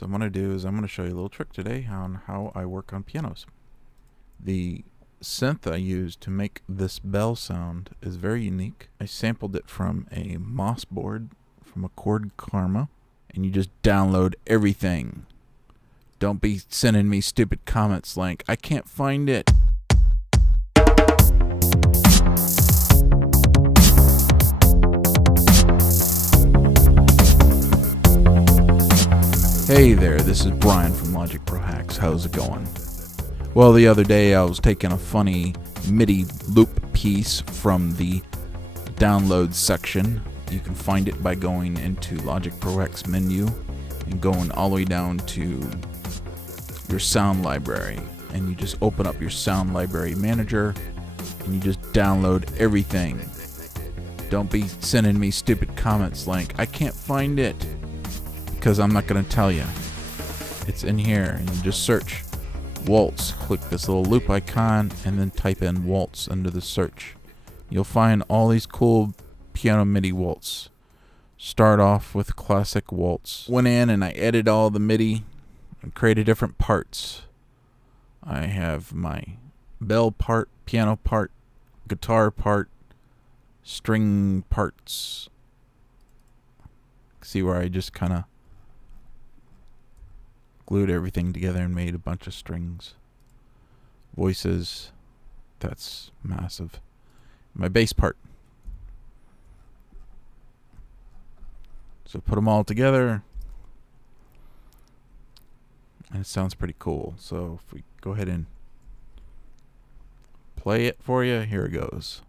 So what I'm going to do is I'm going to show you a little trick today on how I work on pianos. The synth I used to make this bell sound is very unique. I sampled it from a Moss board from a Korg Karma, and you just download everything. Don't be sending me stupid comments like, I can't find it. Hey there, this is Brian from Logic Pro Hacks. How's it going? Well, the other day I was taking a funny MIDI loop piece from the download section. You can find it by going into Logic Pro Hacks menu and going all the way down to your sound library. And you just open up your sound library manager and you just download everything. Don't be sending me stupid comments like, I can't find it. Because I'm not going to tell you. It's in here, and you just search Waltz. Click this little loop icon and then type in Waltz under the search. You'll find all these cool piano MIDI waltz. Start off with classic waltz. Went in and I edited all the MIDI and created different parts. I have my bell part, piano part, guitar part, string parts. See where I just kind of glued everything together and made a bunch of strings. Voices. That's massive. My bass part. So put them all together. And it sounds pretty cool. So if we go ahead and play it for you, here it goes.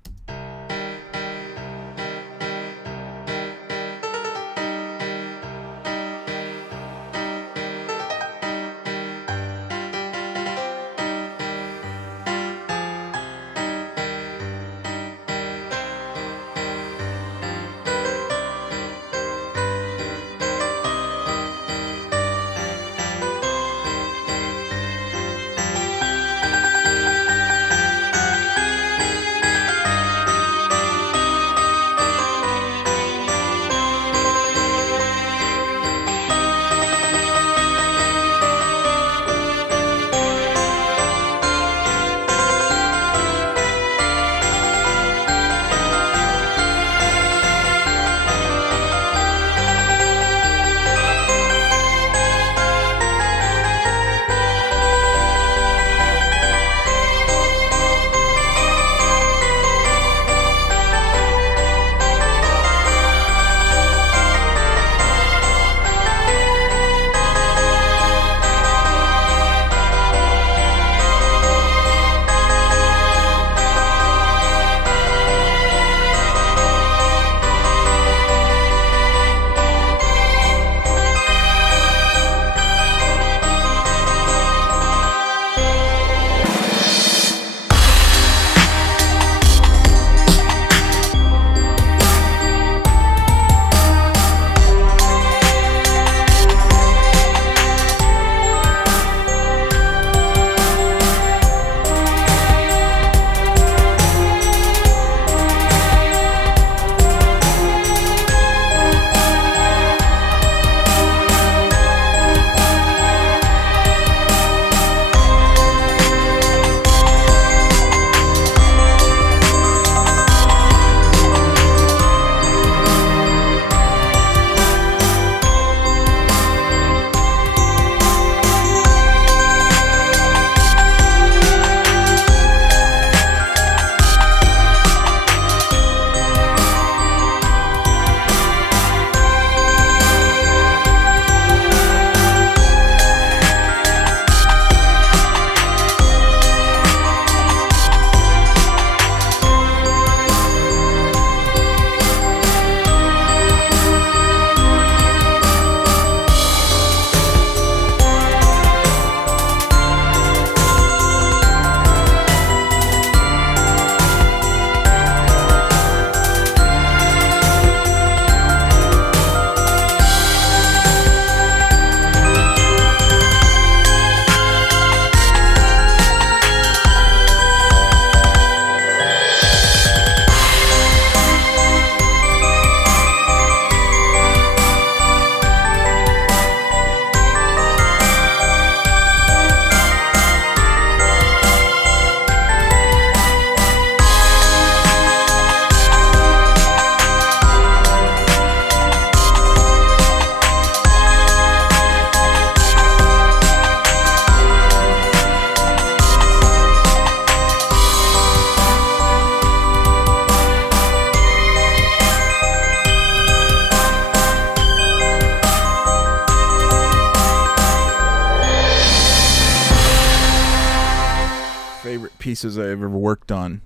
favorite pieces I've ever worked on.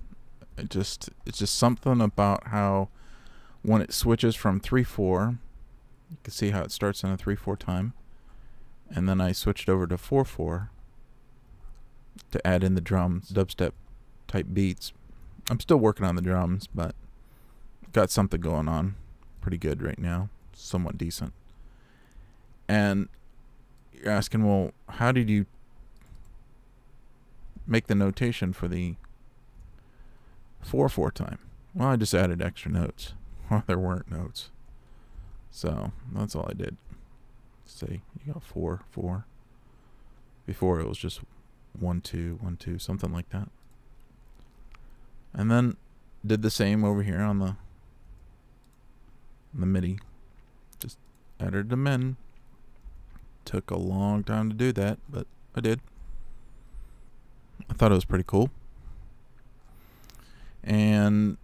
It's just something about how when it switches from 3/4, you can see how it starts in a 3/4 time, and then I switched over to 4/4 to add in the drums, dubstep type beats. I'm still working on the drums, but got something going on pretty good right now, somewhat decent. And you're asking, well, how did you make the notation for the 4/4 time? Well, I just added extra notes. Well, there weren't notes, so that's all I did. Say you got 4/4. Before it was just 1/2 1/2, something like that. And then did the same over here on the MIDI. Just added them in. Took a long time to do that, but I did. I thought it was pretty cool. And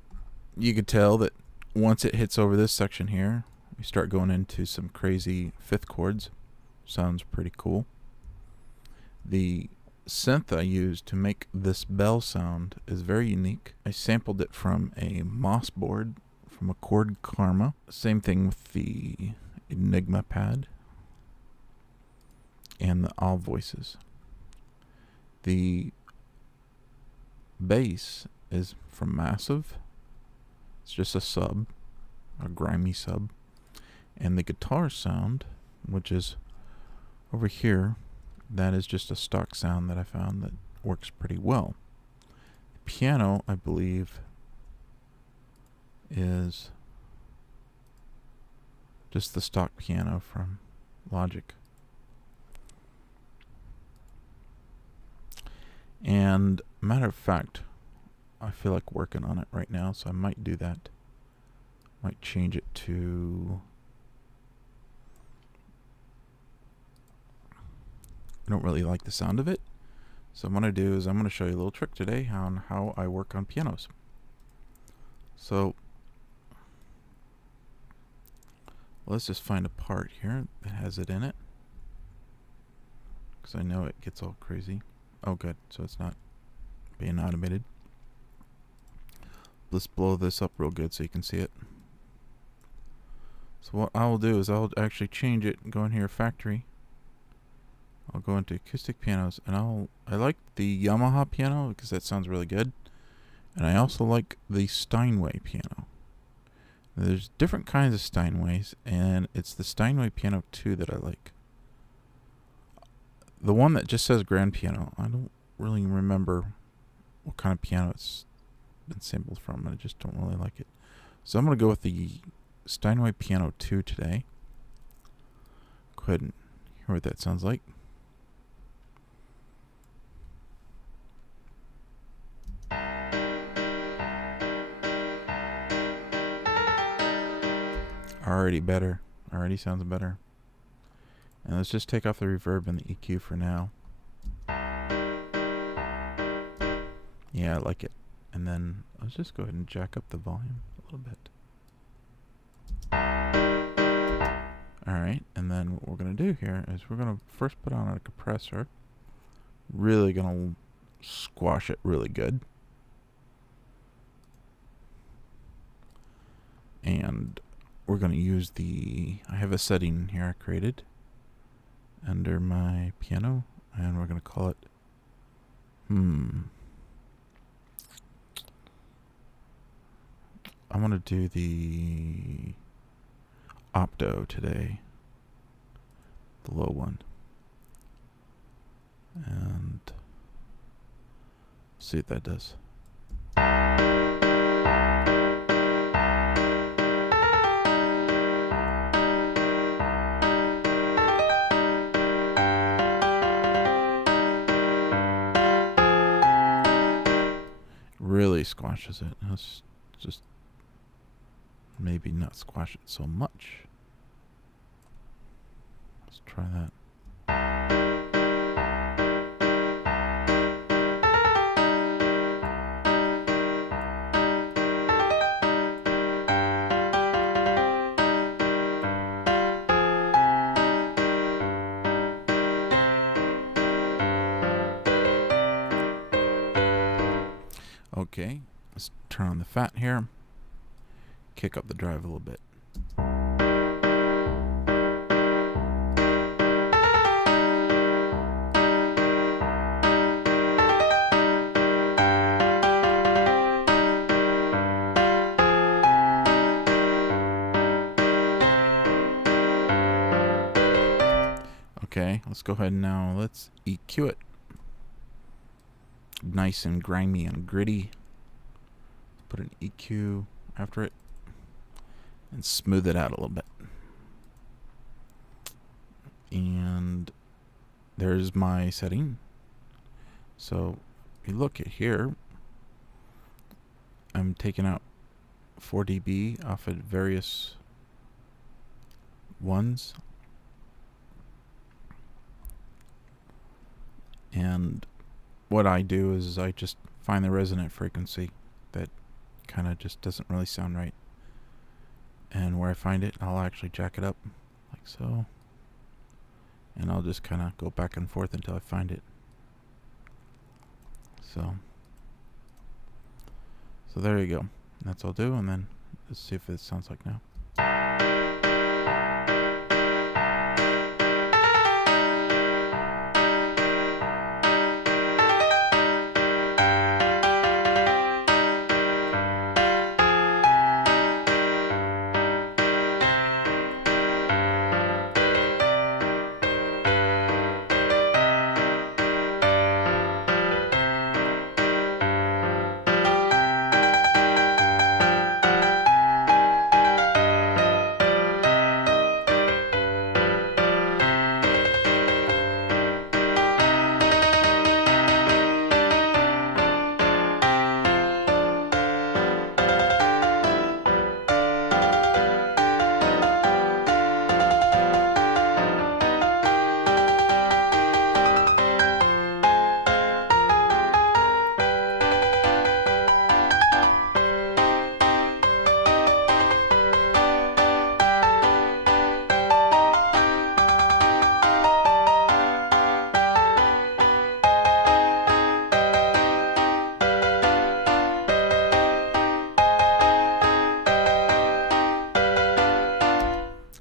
you could tell that once it hits over this section here, we start going into some crazy fifth chords. Sounds pretty cool. The synth I used to make this bell sound is very unique. I sampled it from a Moss board from a Korg Karma. Same thing with the Enigma pad and the all voices. The bass is from Massive. It's just a sub, a grimy sub. And the guitar sound, which is over here, that is just a stock sound that I found that works pretty well. The piano, I believe, is just the stock piano from Logic. And matter of fact, I feel like working on it right now, so I might do that. Might change it to... I don't really like the sound of it. So what I'm going to do is I'm going to show you a little trick today on how I work on pianos. So let's just find a part here that has it in it, because I know it gets all crazy. Oh good, so it's not being automated. Let's blow this up real good so you can see it. So what I will do is I'll actually change it and go in here, factory. I'll go into acoustic pianos, and I like the Yamaha piano because that sounds really good. And I also like the Steinway piano. There's different kinds of Steinways, and it's the Steinway piano 2 that I like. The one that just says grand piano, I don't really remember what kind of piano it's been sampled from, and I just don't really like it. So I'm going to go with the Steinway piano 2 today. Go ahead and hear what that sounds like. Already better. Already sounds better. And let's just take off the reverb and the EQ for now. Yeah, I like it. And then let's just go ahead and jack up the volume a little bit. Alright, and then what we're going to do here is we're going to first put on a compressor. Really going to squash it really good. And we're going to use I have a setting here I created under my piano, and we're going to call it, I'm going to do the Opto today, the low one, and see what that does. Really squashes it. Let's just maybe not squash it so much. Let's try that. Okay, let's turn on the fat here. Kick up the drive a little bit. Okay, let's go ahead and now let's EQ it. Nice and grimy and gritty. Put an EQ after it and smooth it out a little bit. And there's my setting. So if you look at here, I'm taking out 4 dB off at various ones. And what I do is I just find the resonant frequency that kind of just doesn't really sound right. And where I find it, I'll actually jack it up like so. And I'll just kind of go back and forth until I find it. So there you go. That's all I'll do, and then let's see if it sounds like now.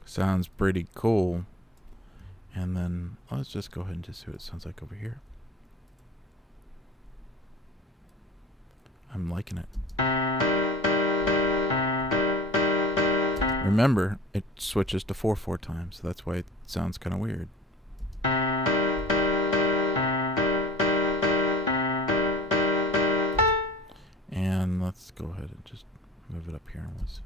Sounds pretty cool. And then let's just go ahead and just see what it sounds like over here. I'm liking it. Remember, it switches to 4/4 times, so that's why it sounds kind of weird. And let's go ahead and just move it up here and let's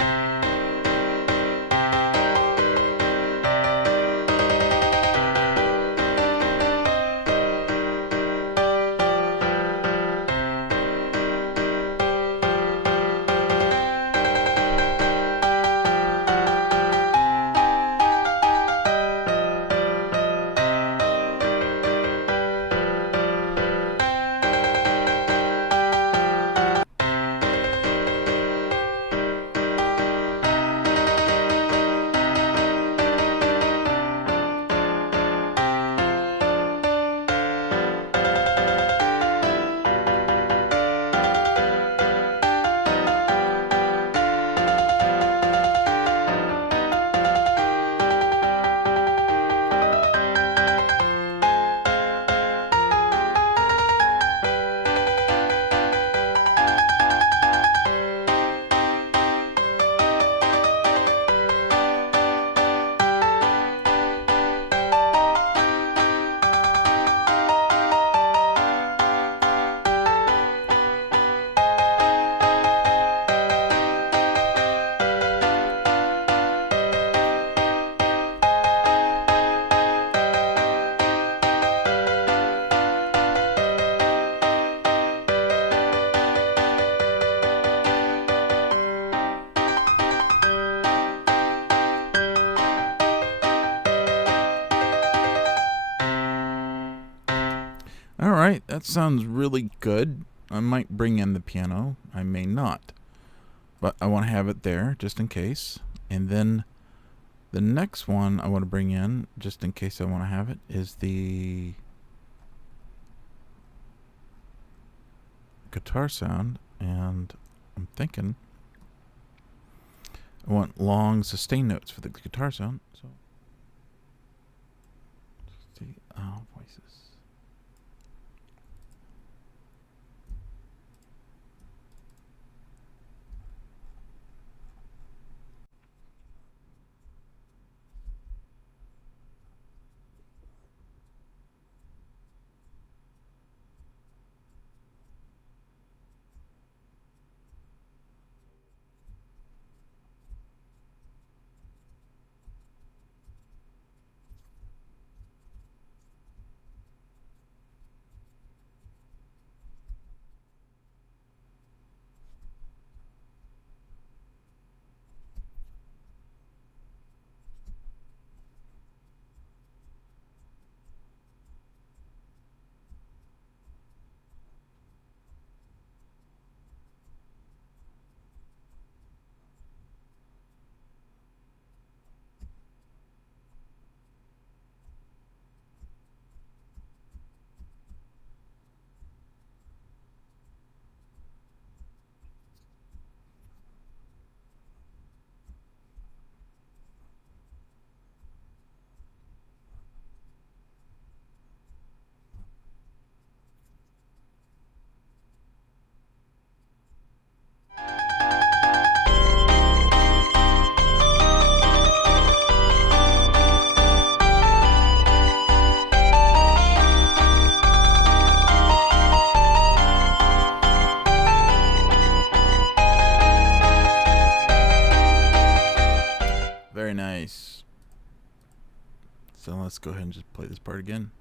Alright, that sounds really good. I might bring in the piano. I may not. But I want to have it there, just in case. And then the next one I want to bring in, just in case I want to have it, is the guitar sound. And I'm thinking I want long sustain notes for the guitar sound. So, see, voices. Very nice. So let's go ahead and just play this part again.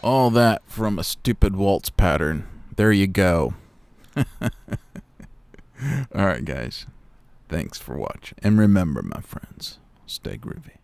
All that from a stupid waltz pattern. There you go. Alright guys, thanks for watching. And remember my friends, stay groovy.